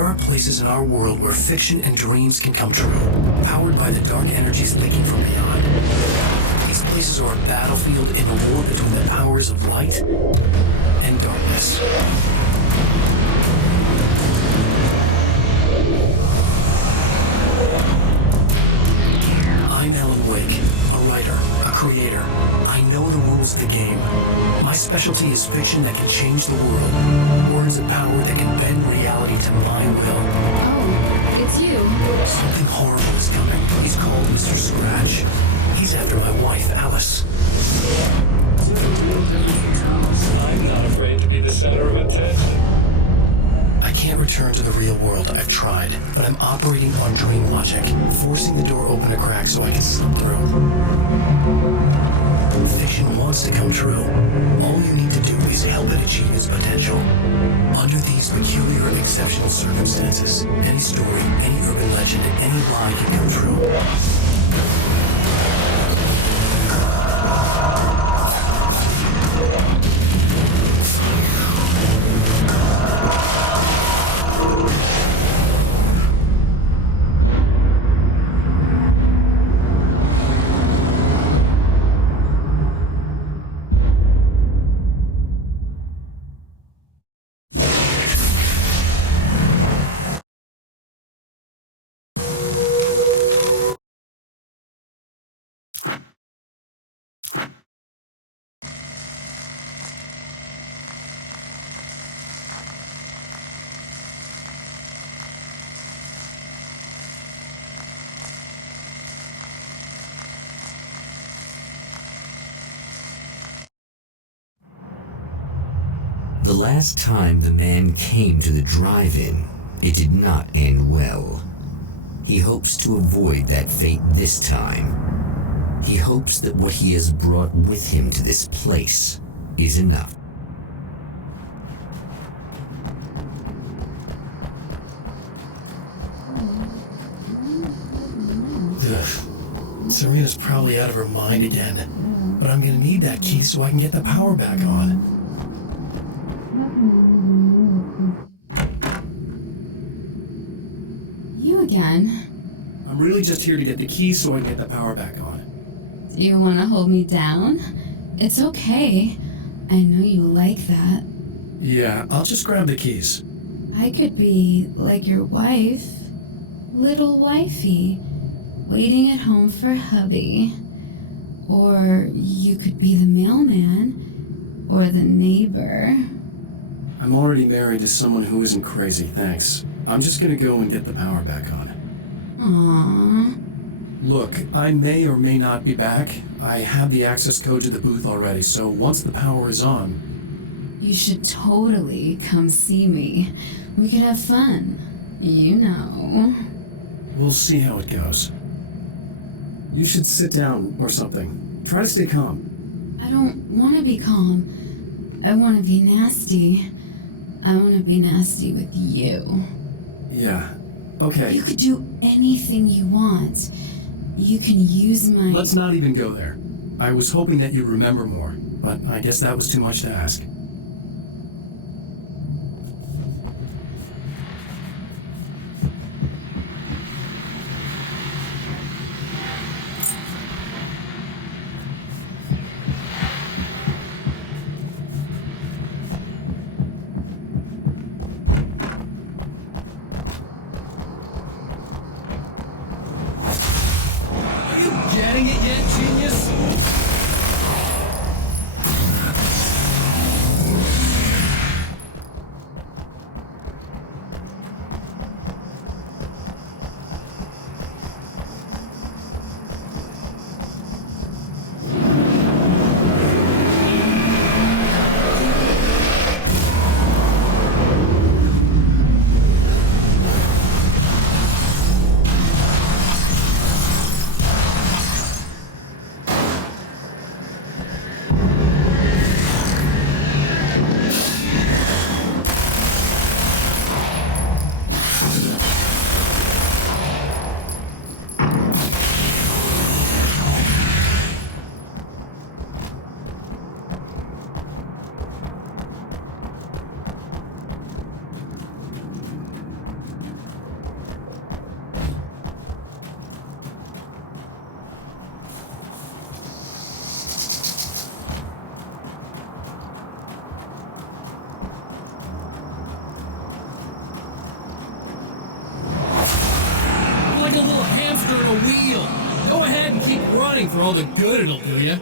There are places in our world where fiction and dreams can come true, powered by the dark energies leaking from beyond. These places are a battlefield in a war between the powers of light and darkness. I'm Alan Wake, a writer, a creator. I know the rules of the game. My specialty is fiction that can change the world. Words of power that can bend reality to my will. Oh, it's you. Something horrible is coming. He's called Mr. Scratch. He's after my wife, Alice. I'm not afraid to be the center of attention. I can't return to the real world. I've tried, but I'm operating on dream logic, forcing the door open a crack so I can slip through. Fiction wants to come true. All you need to do is help it achieve its potential. Under these peculiar and exceptional circumstances, any story, any urban legend, any lie can come true. The last time the man came to the drive-in, it did not end well. He hopes to avoid that fate this time. He hopes that what he has brought with him to this place is enough. Ugh. Serena's probably out of her mind again, but I'm gonna need that key so I can get the power back on. You again. I'm really just here to get the key so I can get the power back on. Do you want to hold me down? It's okay. I know you like that. Yeah, I'll just grab the keys. I could be like your wife. Little wifey. Waiting at home for hubby. Or you could be the mailman. Or the neighbor. I'm already married to someone who isn't crazy, thanks. I'm just gonna go and get the power back on. Aww. Look, I may or may not be back. I have the access code to the booth already, so once the power is on... You should totally come see me. We could have fun. You know. We'll see how it goes. You should sit down or something. Try to stay calm. I don't want to be calm. I want to be nasty. I want to be nasty with you. Yeah, okay. You could do anything you want. You can use my... Let's not even go there. I was hoping that you'd remember more, but I guess that was too much to ask. Getting it yet, genius? faster in a wheel. Go ahead and keep running for all the good it'll do you.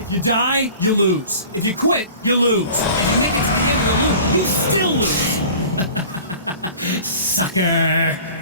If you die, you lose. If you quit, you lose. If you make it to the end of the loop, you still lose. Sucker.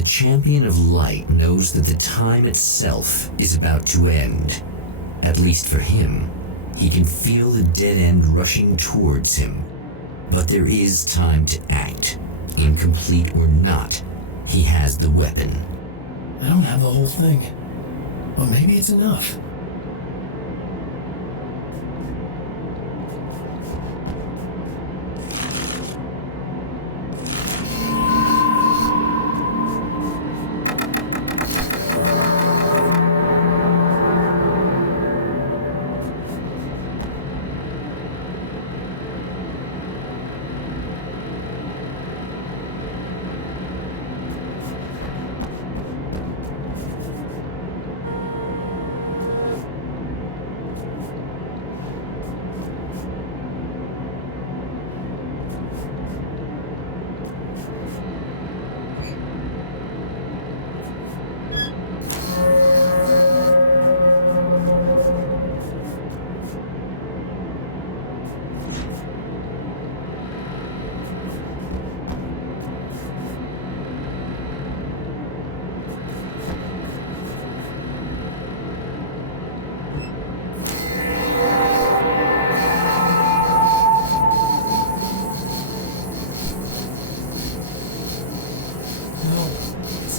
The champion of light knows that the time itself is about to end. At least for him, he can feel the dead end rushing towards him. But there is time to act. Incomplete or not, he has the weapon. I don't have the whole thing. But maybe it's enough.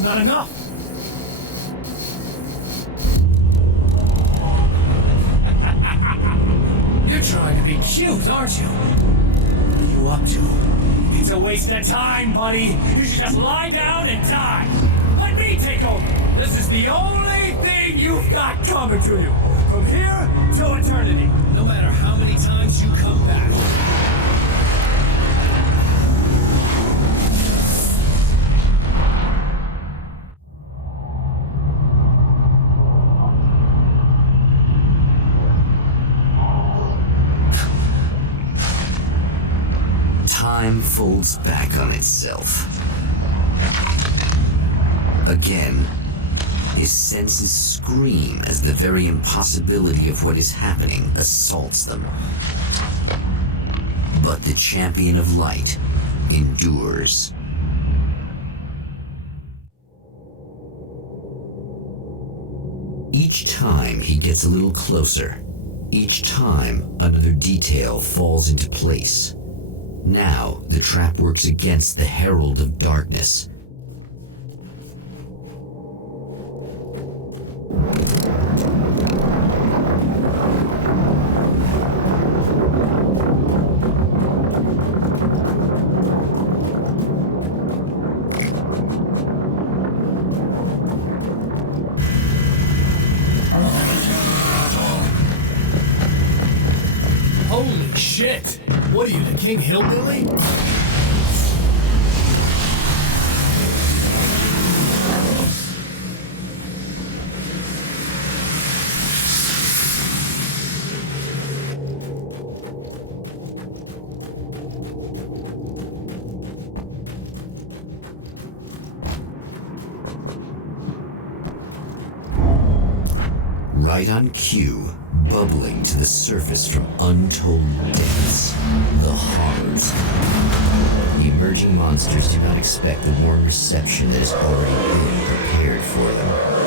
Not enough! You're trying to be cute, aren't you? What are you up to? It's a waste of time, buddy. You should just lie down and die. Let me take over. This is the only thing you've got coming to you. From here to eternity. No matter how many times you come back. Time folds back on itself. Again, his senses scream as the very impossibility of what is happening assaults them. But the champion of light endures. Each time he gets a little closer. Each time another detail falls into place. Now, the trap works against the Herald of Darkness. Holy shit! What are you, the King Hillbilly? Right on cue, bubbling to the surface from untold depths, the horrors. The emerging monsters do not expect the warm reception that has already been prepared for them.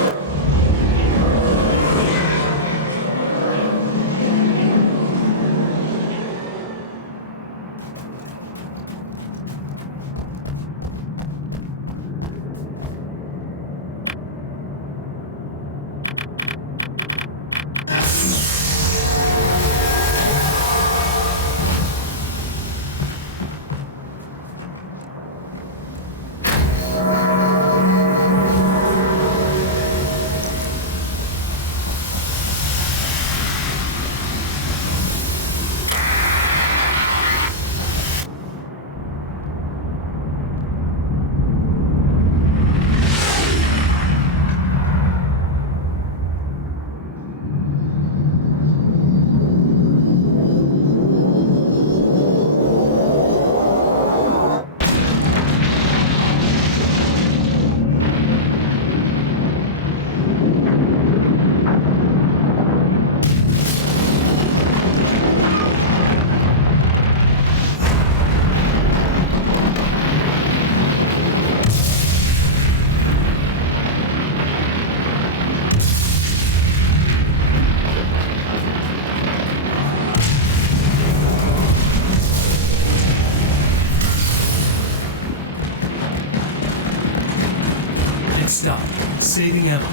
stop. Saving Emma.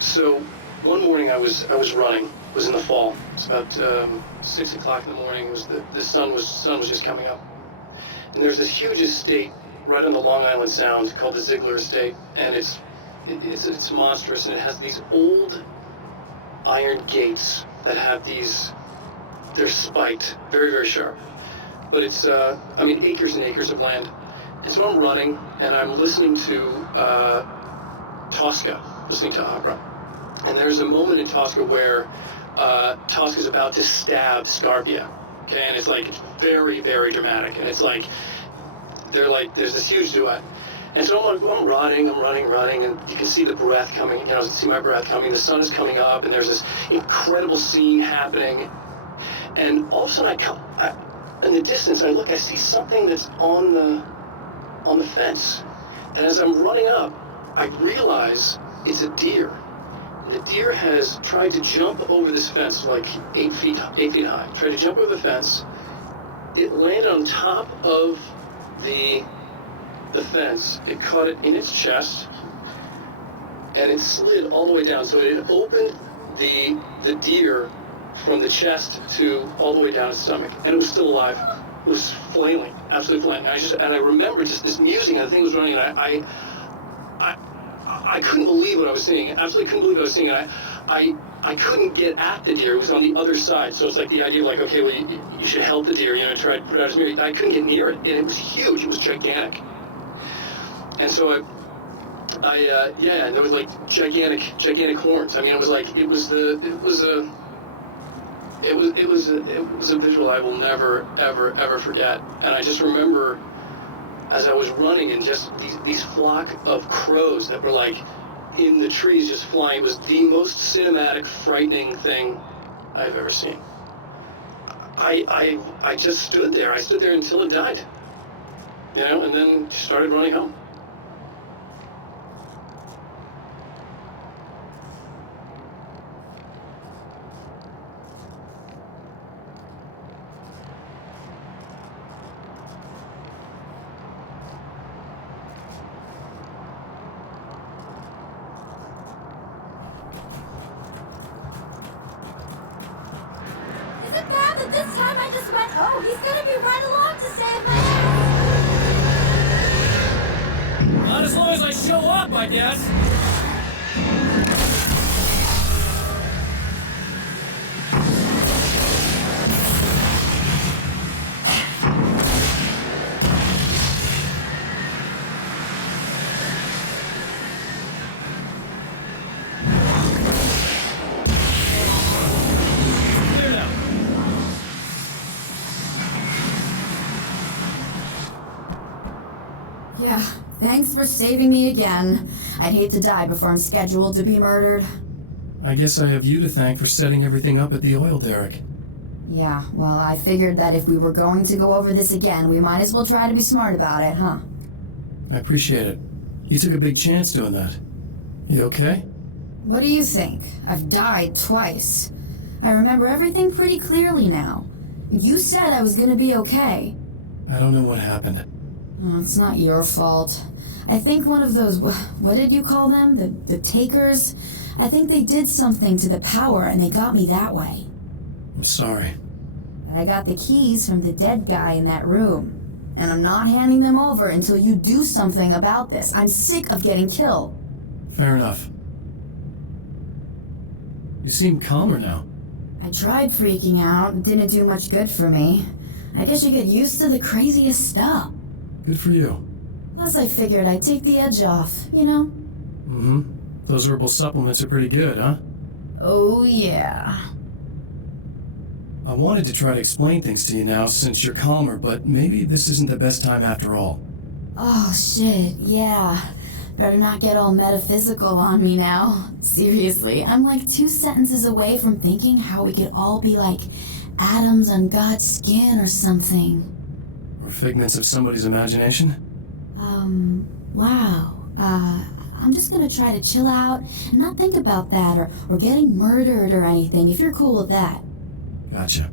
So, one morning I was running. It was in the fall. It's about 6 o'clock in the morning. It was the sun was just coming up. And there's this huge estate right on the Long Island Sound called the Ziegler Estate, and it's monstrous, and it has these old iron gates that have they're spiked, very, very sharp. But it's acres and acres of land. And so I'm running, and I'm listening to Tosca, listening to opera. And there's a moment in Tosca where Tosca's about to stab Scarpia, okay? And it's very, very dramatic. And it's there's this huge duet. And so I'm running, and you can see the breath coming, see my breath coming. The sun is coming up, and there's this incredible scene happening. And all of a sudden, in the distance, I see something that's on the fence. And as I'm running up, I realize it's a deer. The deer has tried to jump over this fence, 8 feet high. Tried to jump over the fence. It landed on top of the fence. It caught it in its chest, and it slid all the way down. So it opened the deer from the chest to all the way down its stomach, and it was still alive. It was flailing, absolutely flailing. And I remember just this music, and the thing was running, and I couldn't believe what I was seeing. Absolutely couldn't believe what I was seeing. And I couldn't get at the deer. It was on the other side. So it's the idea of okay, well, you should help the deer, try to put it out of its misery. I couldn't get near it. And it was huge. It was gigantic. And so and there was gigantic horns. I mean, it was a visual I will never, ever forget. And I just remember, as I was running, and just these flock of crows that were in the trees just flying. It was the most cinematic, frightening thing I've ever seen. I just stood there. I stood there until it died, and then started running home. This time I just went, oh, he's gonna be right along to save my ass. Not as long as I show up, I guess. Yeah, thanks for saving me again. I'd hate to die before I'm scheduled to be murdered. I guess I have you to thank for setting everything up at the oil derrick. Yeah, well, I figured that if we were going to go over this again, we might as well try to be smart about it, huh? I appreciate it. You took a big chance doing that. You okay? What do you think? I've died twice. I remember everything pretty clearly now. You said I was gonna be okay. I don't know what happened. Oh, it's not your fault. I think one of those, what did you call them? The takers? I think they did something to the power and they got me that way. I'm sorry. But I got the keys from the dead guy in that room. And I'm not handing them over until you do something about this. I'm sick of getting killed. Fair enough. You seem calmer now. I tried freaking out. It didn't do much good for me. I guess you get used to the craziest stuff. Good for you. Plus I figured I'd take the edge off, you know? Mm-hmm. Those herbal supplements are pretty good, huh? Oh, yeah. I wanted to try to explain things to you now since you're calmer, but maybe this isn't the best time after all. Oh, shit, yeah. Better not get all metaphysical on me now. Seriously, I'm like 2 sentences away from thinking how we could all be like atoms on God's skin or something. Or figments of somebody's imagination? Wow. I'm just gonna try to chill out and not think about that or getting murdered or anything, if you're cool with that. Gotcha.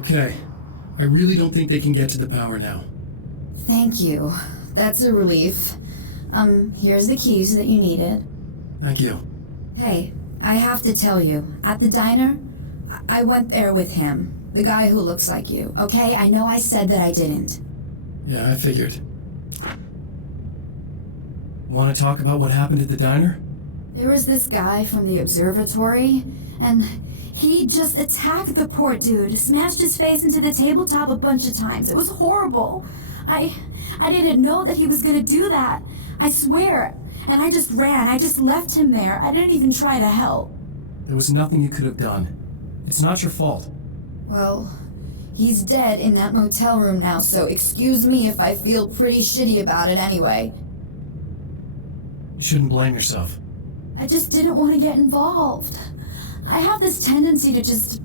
Okay. I really don't think they can get to the power now. Thank you. That's a relief. Here's the keys that you needed. Thank you. Hey, I have to tell you, at the diner, I went there with him. The guy who looks like you, okay? I know I said that I didn't. Yeah, I figured. Want to talk about what happened at the diner? There was this guy from the observatory, and he just attacked the poor dude, smashed his face into the tabletop a bunch of times. It was horrible. I didn't know that he was gonna do that. I swear. And I just ran. I just left him there. I didn't even try to help. There was nothing you could have done. It's not your fault. Well, he's dead in that motel room now, so excuse me if I feel pretty shitty about it anyway. You shouldn't blame yourself. I just didn't want to get involved. I have this tendency to just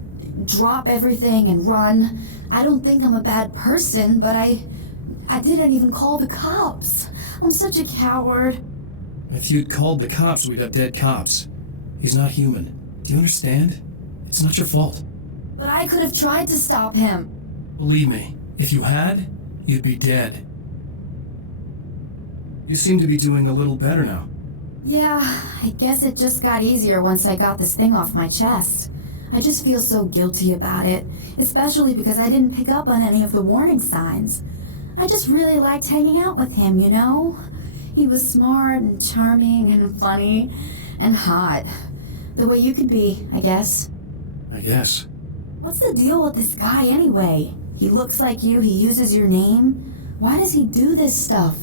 drop everything and run. I don't think I'm a bad person, but I didn't even call the cops. I'm such a coward. If you'd called the cops, we'd have dead cops. He's not human. Do you understand? It's not your fault. But I could have tried to stop him. Believe me, if you had, you'd be dead. You seem to be doing a little better now. Yeah, I guess it just got easier once I got this thing off my chest. I just feel so guilty about it, especially because I didn't pick up on any of the warning signs. I just really liked hanging out with him, you know? He was smart and charming and funny and hot. The way you could be, I guess. I guess. What's the deal with this guy anyway? He looks like you, he uses your name. Why does he do this stuff?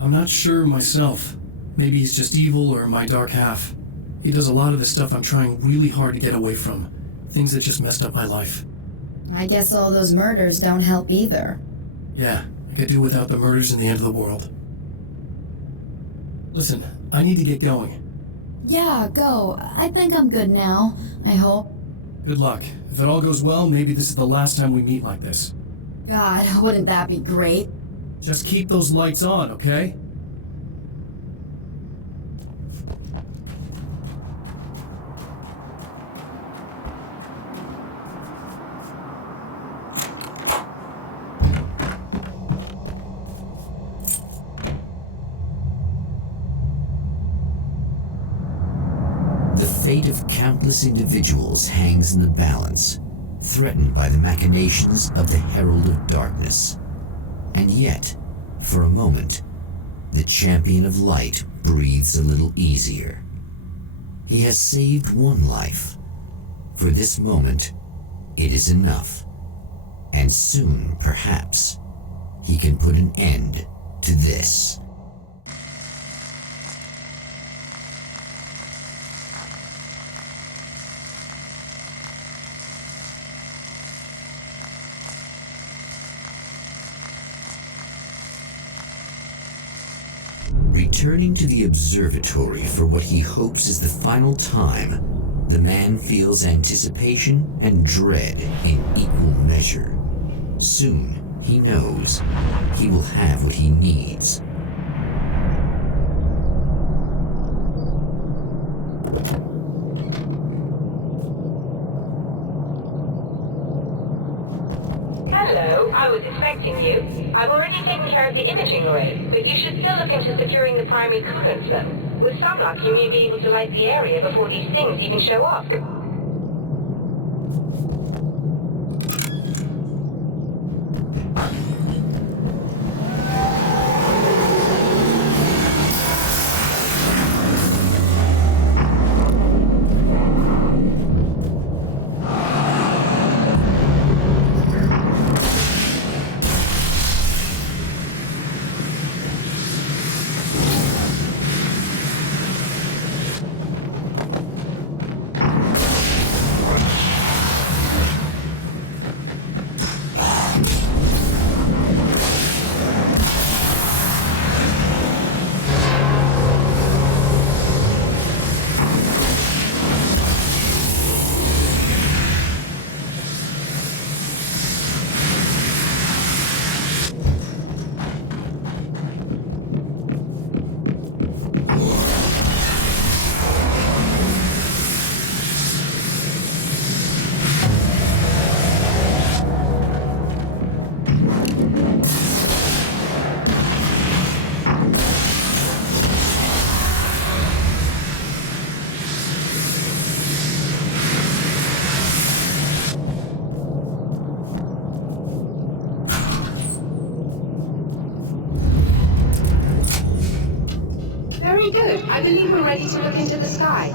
I'm not sure myself. Maybe he's just evil or my dark half. He does a lot of the stuff I'm trying really hard to get away from. Things that just messed up my life. I guess all those murders don't help either. Yeah, I could do without the murders and the end of the world. Listen, I need to get going. Yeah, go. I think I'm good now. I hope. Good luck. If it all goes well, maybe this is the last time we meet like this. God, wouldn't that be great? Just keep those lights on, okay? The fate of countless individuals hangs in the balance, threatened by the machinations of the Herald of Darkness. And yet, for a moment, the Champion of Light breathes a little easier. He has saved one life. For this moment, it is enough. And soon, perhaps, he can put an end to this. Returning to the observatory for what he hopes is the final time, the man feels anticipation and dread in equal measure. Soon, he knows, he will have what he needs. Hello, I was expecting you. I've already taken care of the imaging array, but you should still look into securing the primary coolant flow. With some luck, you may be able to light the area before these things even show up. Very good. I believe we're ready to look into the sky.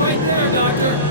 Right there, Doctor.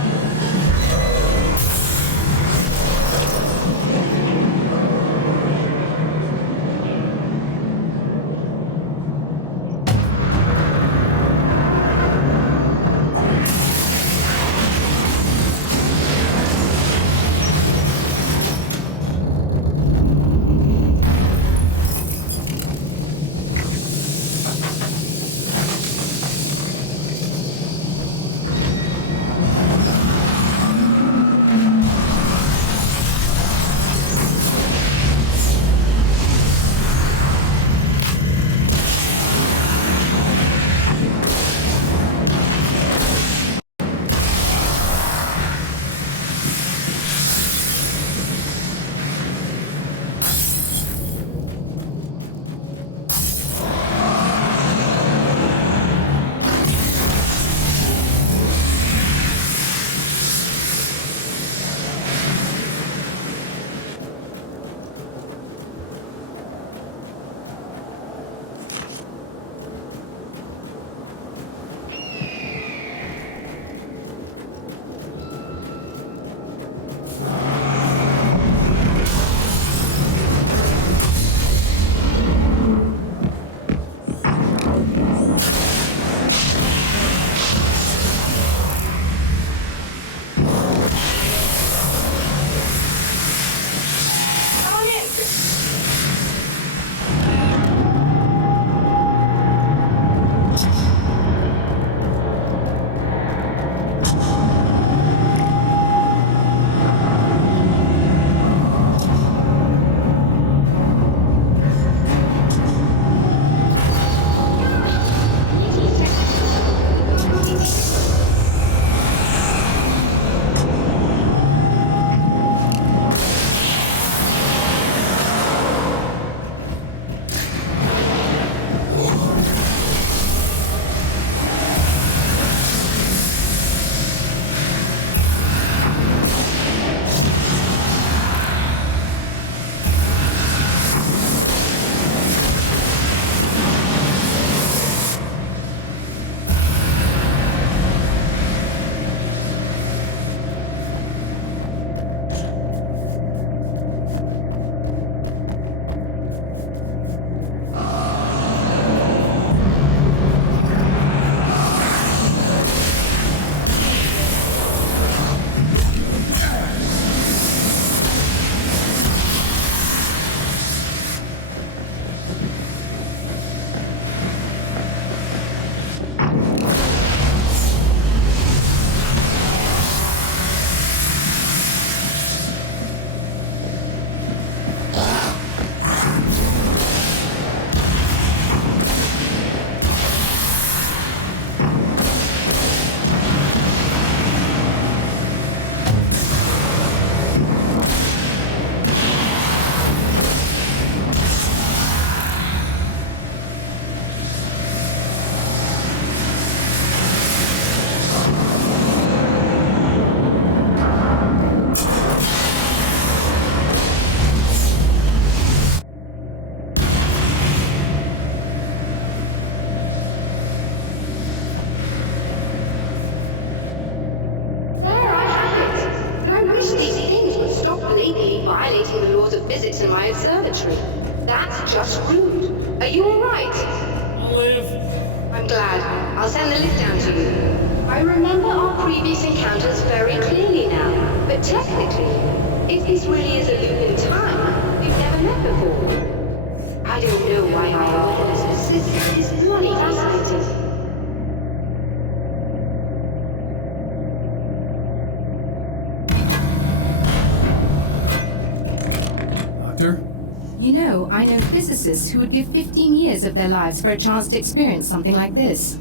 rude. Are you alright? I'll live. I'm glad. I'll send the list down to you. I remember our previous encounters very clearly now, but technically, if this really is a loop in time, we've never met before. I don't know why my awareness persists. It's bloody fascinating. Doctor? You know, I know physicists who would give 15 years of their lives for a chance to experience something like this.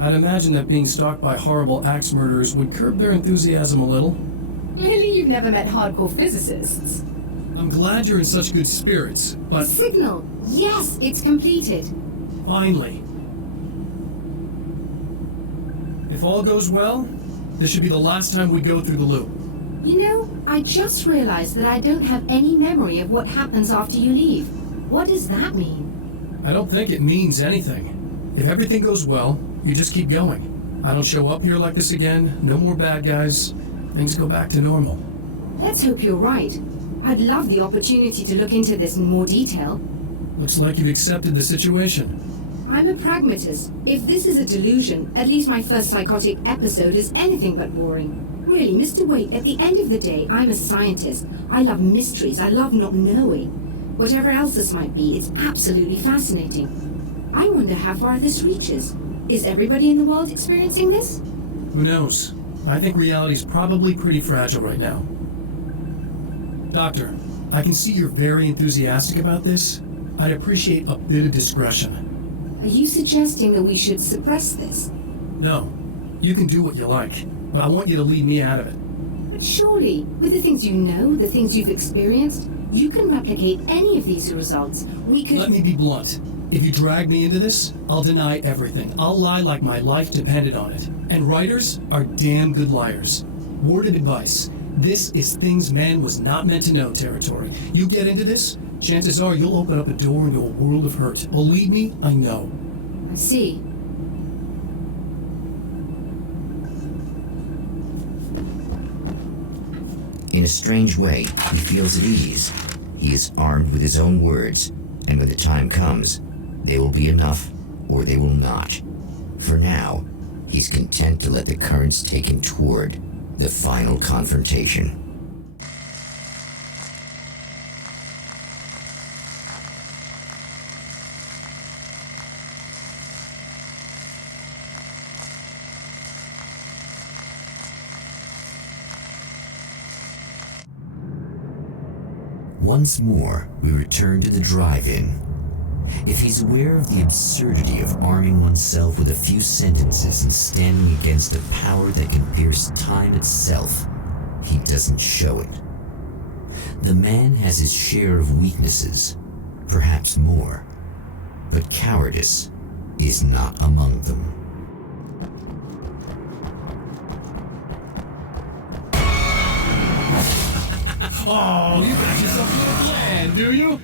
I'd imagine that being stalked by horrible axe murderers would curb their enthusiasm a little. Clearly you've never met hardcore physicists. I'm glad you're in such good spirits, but Signal! Yes, it's completed. finally. If all goes well, this should be the last time we go through the loop. You know, I just realized that I don't have any memory of what happens after you leave. What does that mean? I don't think it means anything. If everything goes well, you just keep going. I don't show up here like this again, no more bad guys. Things go back to normal. Let's hope you're right. I'd love the opportunity to look into this in more detail. Looks like you've accepted the situation. I'm a pragmatist. If this is a delusion, at least my first psychotic episode is anything but boring. Really, Mr. Waite, at the end of the day, I'm a scientist. I love mysteries. I love not knowing. Whatever else this might be, it's absolutely fascinating. I wonder how far this reaches. Is everybody in the world experiencing this? Who knows? I think reality's probably pretty fragile right now. Doctor, I can see you're very enthusiastic about this. I'd appreciate a bit of discretion. Are you suggesting that we should suppress this? No, you can do what you like, but I want you to leave me out of it. But surely, with the things you know, the things you've experienced, you can replicate any of these results. We could... Let me be blunt. If you drag me into this, I'll deny everything. I'll lie like my life depended on it. And writers are damn good liars. Word of advice. This is things man was not meant to know territory. You get into this, chances are you'll open up a door into a world of hurt. Believe me, I know. I see. In a strange way, he feels at ease. He is armed with his own words, and when the time comes, they will be enough or they will not. For now, he's content to let the currents take him toward the final confrontation. Once more, we return to the drive-in. If he's aware of the absurdity of arming oneself with a few sentences and standing against a power that can pierce time itself, he doesn't show it. The man has his share of weaknesses, perhaps more, but cowardice is not among them. Oh, you got yourself a little plan, do you?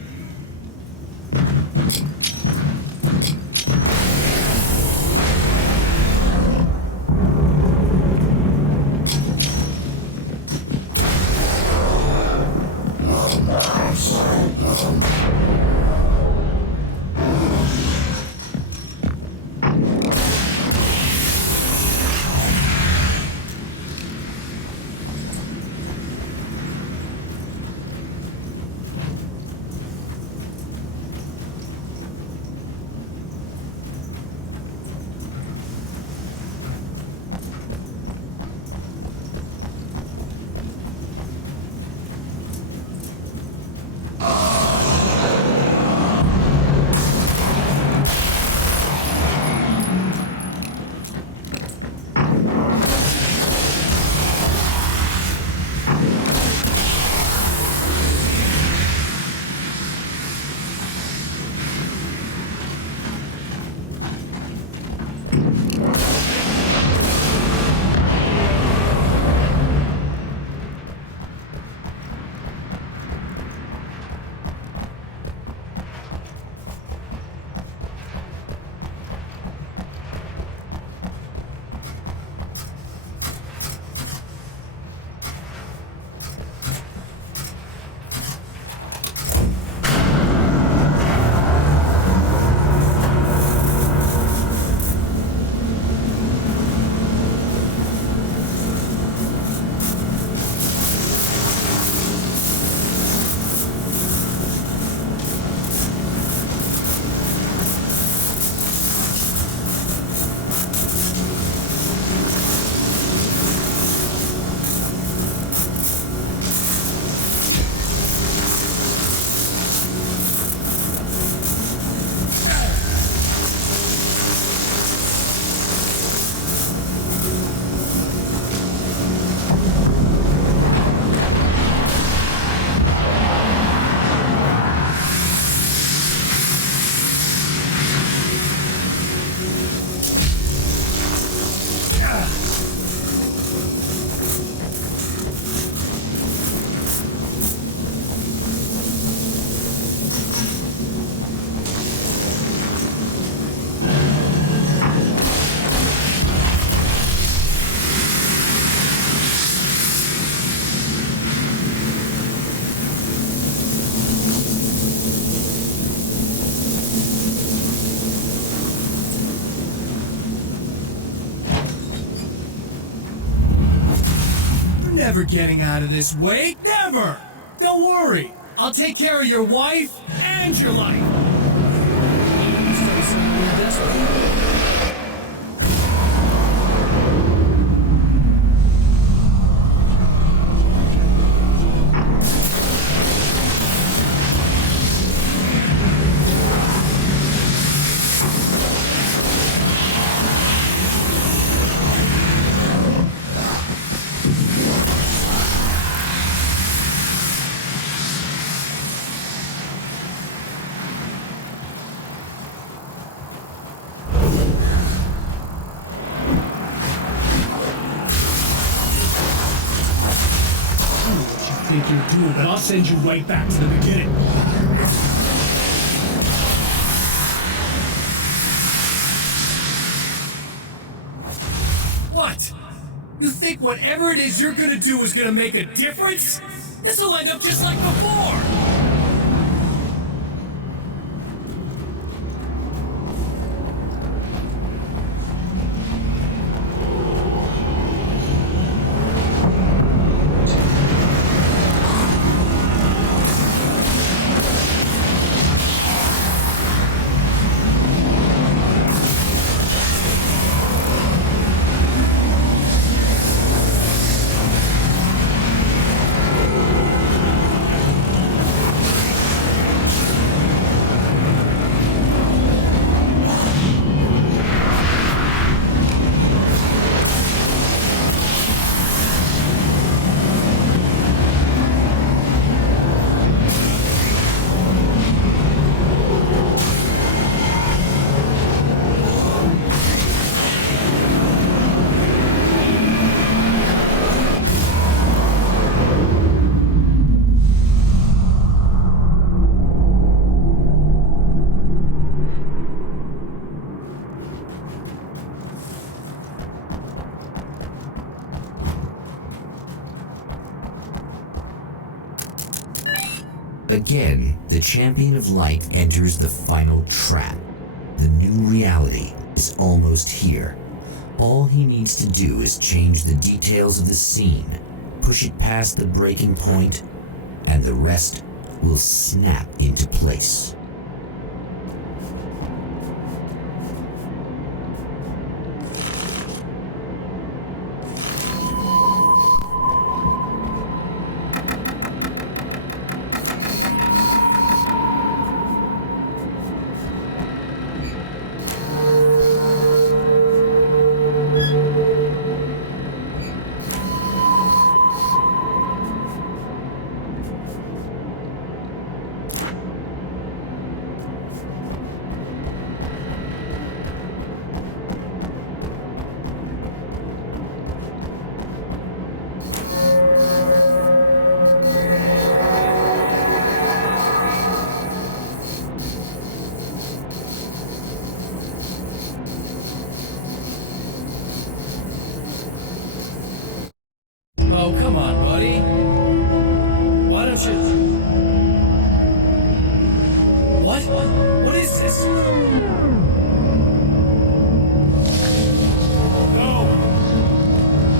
never getting out of this, Wade. Never! Don't worry. I'll take care of your wife and your life. Think you're cool, but I'll send you right back to the beginning. What? You think whatever it is you're gonna do is gonna make a difference? This'll end up just like before! Again, the champion of light enters the final trap. The new reality is almost here. All he needs to do is change the details of the scene, push it past the breaking point, and the rest will snap into place. Oh, come on, buddy. Why don't you... What? What is this? No!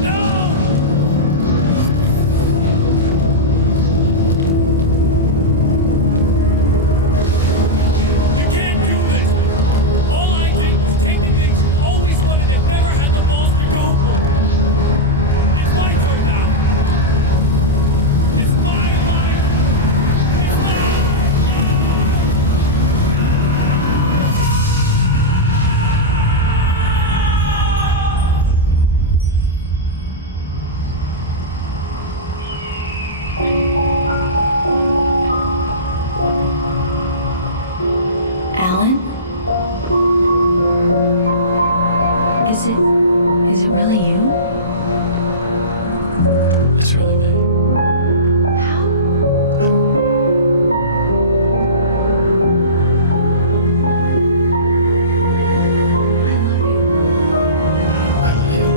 No! You can't do this! All I did was take the things you always wanted and never had the balls to go for. It's my turn now! It's my life! It's my life! Alan? Is it really you? It's really me. How? I love you. I love you.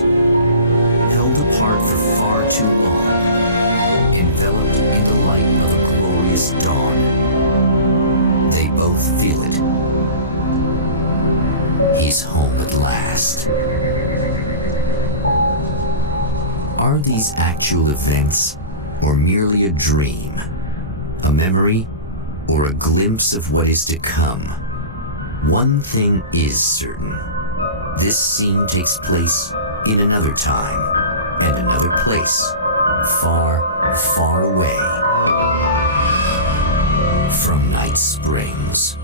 lovers, held apart for far too long, enveloped in the light of a glorious dawn. They both feel it. He's home at last. Are these actual events, or merely a dream? A memory, or a glimpse of what is to come? One thing is certain. This scene takes place in another time and another place, far, far away from Night Springs.